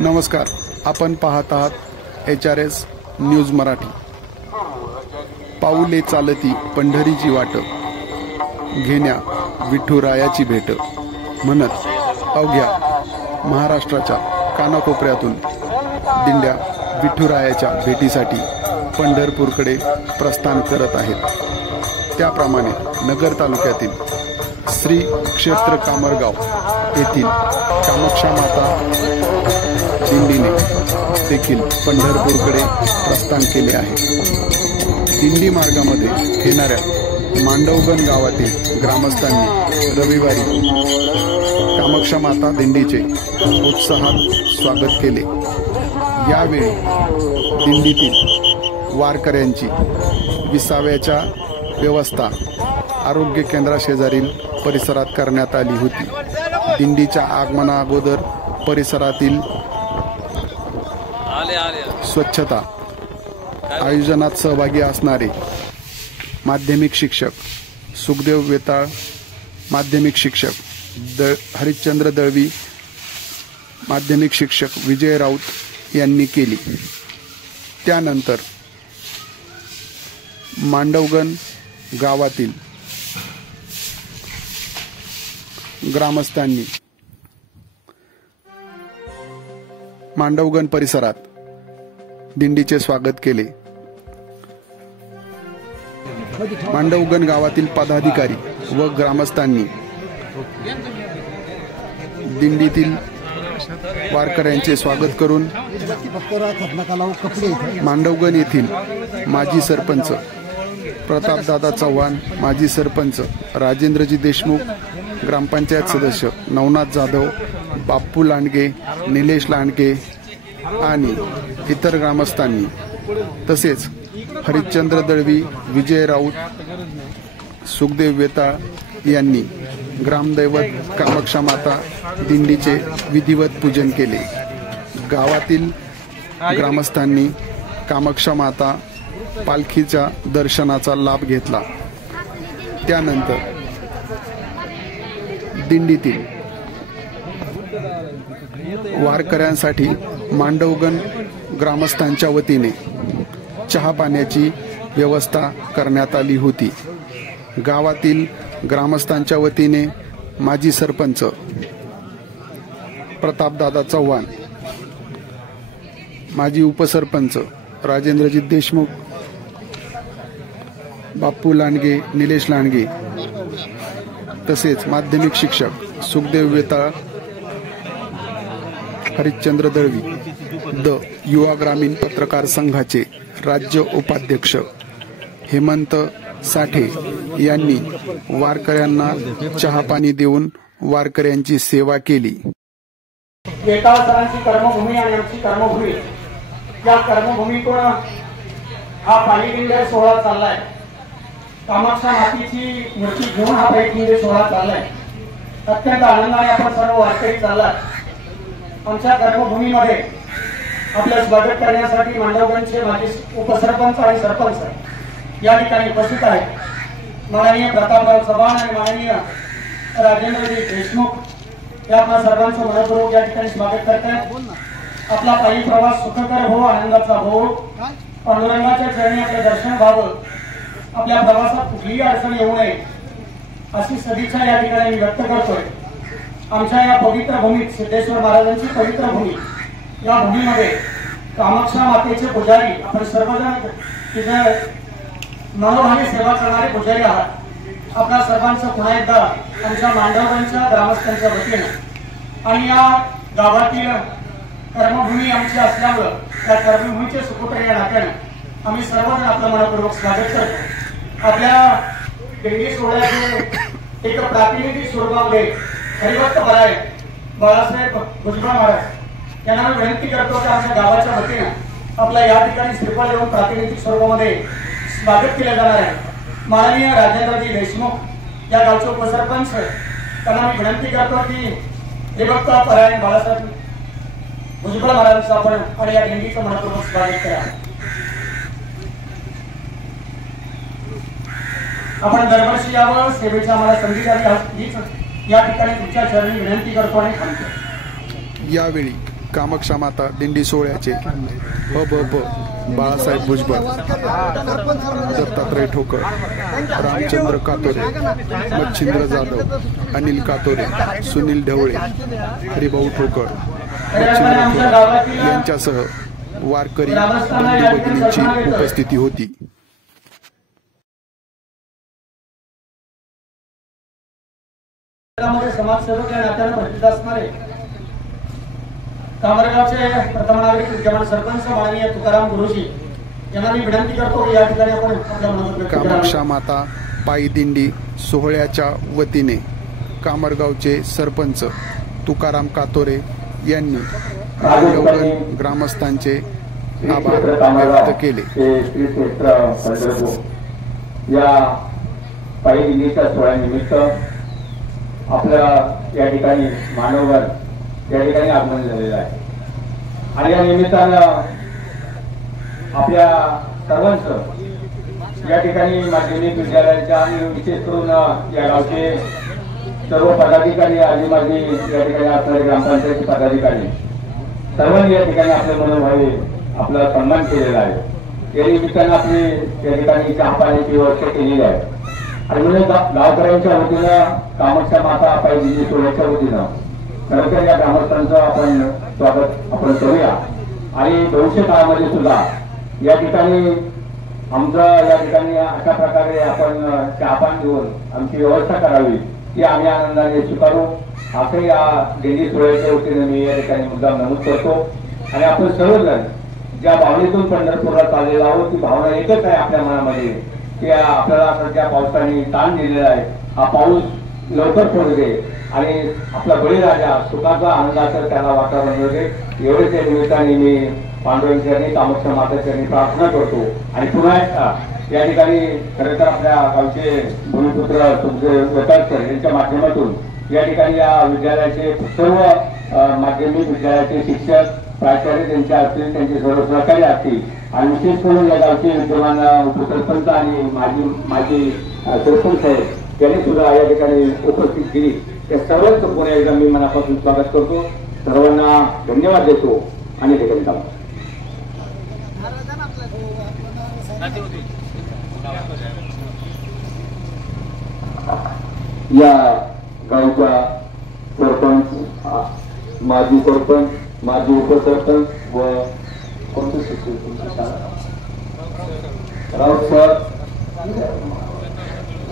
नमस्कार, आपण पाहत आहात HRS न्यूज मराठी। पाऊले चालती पंढरीची वाट, घेण्या विठुरायाची भेट म्हणत अवघ्या महाराष्ट्राच्या कानाकोपऱ्यातून दिंड्या विठुरायाच्या भेटीसाठी पंढरपूरकडे प्रस्थान करत आहेत। त्याप्रमाणे नगर तालुक्यातील श्री क्षेत्र कामरगाव येथील कामाक्षा माता दिंडीने देखील पंढरपूरकडे प्रस्थान केले आहे। दिंडी मार्गामध्ये येणाऱ्या मांडवगण गावातील ग्रामस्थांनी रविवारी कामाक्षा माता दिंडीचे उत्साहात स्वागत केले। यावेळी दिंडीतील वारकऱ्यांची विसाव्याच्या व्यवस्था आरोग्य केंद्राशेजारील परिसरात करण्यात आली होती। दिंडीच्या आगमना अगोदर परिसरातील स्वच्छता आयोजनात सहभागी असणारे माध्यमिक शिक्षक सुखदेव वेताळ, माध्यमिक शिक्षक हरिश्चंद्र दळवी, माध्यमिक शिक्षक विजय राऊत यांनी केली। त्यानंतर मांडवगण गावातील ग्रामस्थांनी मांडवगण परिसरात दिंडीचे स्वागत केले। मांडवगण गावातील पदाधिकारी व ग्रामस्थांनी दिंडीतील वारकऱ्यांचे स्वागत करून मांडवगण येथील माजी सरपंच प्रतापदादा चव्हाण, माजी सरपंच राजेंद्रजी देशमुख, ग्रामपंचायत सदस्य नवनाथ जाधव, बाप्पू लांडगे, निलेश लांडगे आणि इतर ग्रामस्थांनी तसेच हरिश्चंद्र दळवी, विजय राऊत, सुखदेव वेताळ यांनी ग्रामदैवत कामाक्षा माता दिंडीचे विधिवत पूजन केले। गावातील ग्रामस्थांनी कामाक्षा माता पालखीच्या दर्शनाचा लाभ घेतला। त्यानंतर दिंडीतील वारकऱ्यांसाठी मांडवगण ग्रामस्थांच्या वतीने चहा पाण्याची व्यवस्था करण्यात आली होती। गावातील ग्रामस्थांच्या वतीने माजी सरपंच प्रतापदादा चव्हाण, माजी उपसरपंच राजेंद्रजी देशमुख, बाप्पू लांडगे, निलेश लांडगे तसेच माध्यमिक शिक्षक सुखदेव वेताळ, हरिश्चंद्र दळवी, युवा ग्रामीण पत्रकार संघाचे राज्य उपाध्यक्ष हेमंत साठे यांनी वारकऱ्यांना चहा पाणी देऊन वारकऱ्यांची सेवा केली। वेताळ सरांची कर्मभूमी आणि आमची कर्मभूमी, या कर्मभूमीतून हा पायीदिंड्या सोहळा चाललाय। कामाक्षा मातीची मूर्ती घेऊन हा पायीदिंड्या सोहळा चाललाय। अत्यंत आनंदाने आपण सर्व वारकरी चाललाय। आमच्या कर्मभूमीमध्ये आपलं स्वागत करण्यासाठी मांडवगणचे माजी उपसरपंच आणि सरपंच या ठिकाणी उपस्थित आहेत। माननीय प्रतापराव चव्हाण आणि माननीय राजेंद्रजी देशमुख या आपल्या सर्वांचं मनपूर्वक या ठिकाणी स्वागत करतात। आपला पायी प्रवास सुखकर हो, आनंदाचा हो, पांडुरंगाच्या चरणी आपलं दर्शन व्हावं, आपल्या प्रवासात कुठलीही अडचण येऊ नये अशी सदिच्छा या ठिकाणी व्यक्त करतोय। आमच्या या पवित्र भूमीत सिद्धेश्वर महाराजांची पवित्र भूमी, या भूमीमध्ये कामाक्षा मातेचे पुजारी आपण सर्वजण तिथे मनोभावे सेवा करणारे पुजारी आहात। आपल्या सर्वांचं पुन्हा एकदा आमच्या मांडवगणच्या ग्रामस्थांच्या वतीनं आणि या गावातील कर्मभूमी आमची असल्यामुळं त्या कर्मभूमीचे सुपुत्र या नात्यानं आम्ही सर्वजण आपलं मनपूर्वक स्वागत करतो। आपल्या दिंडी सोहळ्याचे एक प्रातिनिधिक स्वरूपामध्ये हरिभक्त परायण बाळासाहेब भुजबळ महाराज यांना विनंती करतो की आमच्या गावाच्या वतीनं आपल्या या ठिकाणी श्रीफळ देऊन प्रातिनिधिक स्वरूपामध्ये स्वागत केले जाणार आहे। माननीय राजेंद्रजी देशमुख या गावचे उपसरपंच त्यांना मी विनंती करतो की हरिभक्त परायण बाळासाहेब भुजबळ महाराजांचं आपण आणि या दिंडीचं मनपूर्वक स्वागत करा। आपण दरवर्षी यावं, सेवेच्या आम्हाला संधी द्यावी हीच या ठिकाणी तुमच्या चरणी विनंती करतो आणि थांबतो। यावेळी कामाक्षा माता दिंडी सोहळ्याचे ब बाळासाहेब भुजबळ, दत्तात्रय ठोकर, रामचंद्र कातोरे, मच्छिंद्र जाधव, अनिल कातोरे, सुनील ढवळे, हरिभाऊ ठोकर, मच्छिंद्र ठोकर यांच्यासह वारकरी बंधू भगिनींची उपस्थिती होती. समाजसेवक या नात्याने प्रसिद्ध असणारे कामरगावचे प्रथम नागरिक विद्यमान सरपंच माननीय तुकाराम गुरुजी यांना मी विनंती करतो या ठिकाणी आपण आपल्या मनात व्यक्त करावे. कामाक्षा माता पायी दिंडी सोहळ्याच्या वतीने कामरगावचे सरपंच तुकाराम कातोरे यांनी गावडोंगर ग्रामस्थांचे आभार व्यक्त केले. या पायी दिंडीच्या सोहळ्यानिमित्त आपल्या या ठिकाणी मानववर या ठिकाणी आगमन झालेलं आहे आणि या निमित्तानं आपल्या सर्वांचं या ठिकाणी माध्यमिक विद्यालयाच्या आणि विशेष करून या गावचे सर्व पदाधिकारी आणि माझी या ठिकाणी असणारे ग्रामपंचायत पदाधिकारी सर्वांनी या ठिकाणी आपल्या मनोभावे आपला सन्मान केलेला आहे. या निमित्तानं आपली या ठिकाणी चहा पाण्याची व्यवस्था केलेली आहे आणि म्हणून गावकऱ्यांच्या वतीनं कामाक्षा माता पायी दिंडी सोहळ्याच्या वतीनं खरं तर या ग्रामस्थांचं आपण स्वागत आपण करूया आणि भविष्य काळामध्ये सुद्धा या ठिकाणी आमचं या ठिकाणी अशा प्रकारे आपण चहापान देऊन आमची व्यवस्था करावी ती आम्ही आनंदाने स्वीकारू असं या दिंडी सोहळ्याच्या वतीनं मी या ठिकाणी मुद्दाम नमूद करतो. आणि आपण सर्वजण ज्या भावनेतून पंढरपूरला चाललेलो आहोत ती भावना एकच आहे आपल्या मनामध्ये की आपल्याला सध्या पावसाने ताण दिलेला आहे. हा पाऊस लवकर पडू दे आणि आपला बळीराजा सुखाचा आनंदाचं त्याला वातावरण मिळू दे एवढेच या निमित्ताने मी पांडुरंगांनी कामाक्षा मातेच्यांनी प्रार्थना करतो. आणि पुन्हा एकदा या ठिकाणी खरं तर आपल्या गावचे भूमिपुत्र वेताळकर यांच्या माध्यमातून या ठिकाणी या विद्यालयाचे सर्व माध्यमिक विद्यालयाचे शिक्षक प्राचार्य त्यांचे असतील त्यांचे सर्व सहकारी असतील आणि विशेष करून या गावचे विद्यमान उपसरपंच आणि माजी सरपंच आहेत त्यांनी सुद्धा या ठिकाणी उपस्थित केली. त्या सर्वांचं पुन्हा एकदा मी मनापासून स्वागत करतो. सर्वांना धन्यवाद देतो आणि ठिकाणी थांबतो. या गावच्या सरपंच माजी सरपंच माजी उपसरपंच व कोणते शिक्षक राऊत सर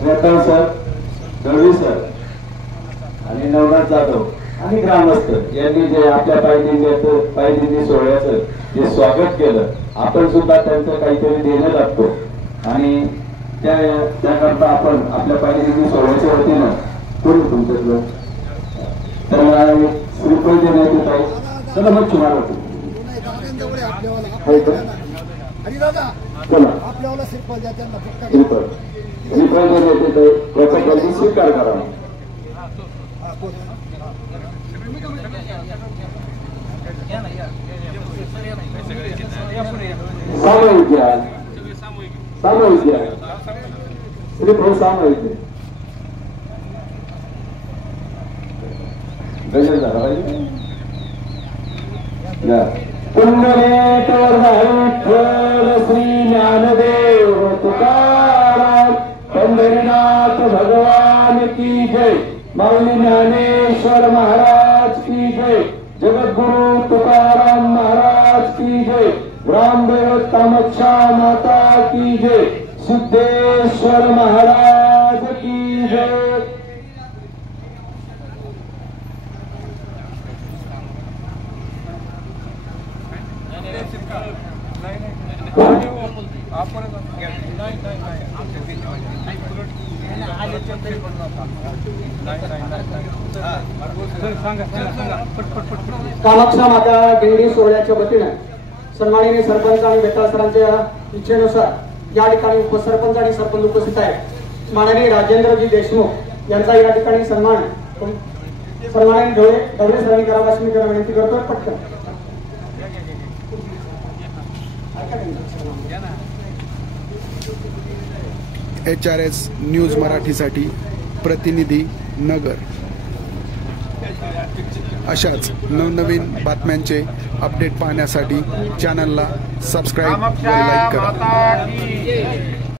वेताळ सर दळवी सर आणि नवनाथ जाधव आणि ग्रामस्थ यांनी जे आपल्या पायदिंडी सोहळ्याचं जे स्वागत केलं आपण सुद्धा त्यांचं काहीतरी देणं लागतो आणि त्याकरता आपण आपल्या पायदिंडी सोहळ्याच्या वतीनं कोणी तुमच्यातलं तर मला श्रीफळ देण्यात येत आहे. चला मग तुम्हाला आपल्याला श्रीफळ द्या त्यांना श्रीफळ देण्यात येत आहे त्याचा जल्दी स्वीकार करा. सामूहिक घ्या सामूहिक घ्या श्रीफळ सामूहिक गजर झाला पाहिजे. पुंडलेश्वर विठ्ठल श्री ज्ञानदेव तुकाराम पंढरीनाथ भगवान की जय. माऊली ज्ञानेश्वर महाराज की जय. जगद्गुरु तुकाराम महाराज की जय. ग्रामदेवत कामाक्षा माता की जय. सिद्धेश्वर महाराज की जय. कामाक्षा माता दिंडी सोहळ्याच्या वतीने सन्माननीय सरपंच आणि वेताळ सरांच्या इच्छेनुसार या ठिकाणी उपसरपंच आणि सरपंच उपस्थित आहेत. माननीय राजेंद्रजी देशमुख यांचा या ठिकाणी सन्मानित ढवळे सरांनी करावा अशी मी विनंती करतो. पटकन HRS न्यूज मराठीसाठी प्रतिनिधी नगर. अशाच नवनवीन बातम्यांचे अपडेट पाहण्यासाठी चॅनलला सबस्क्राईब व लाईक करा.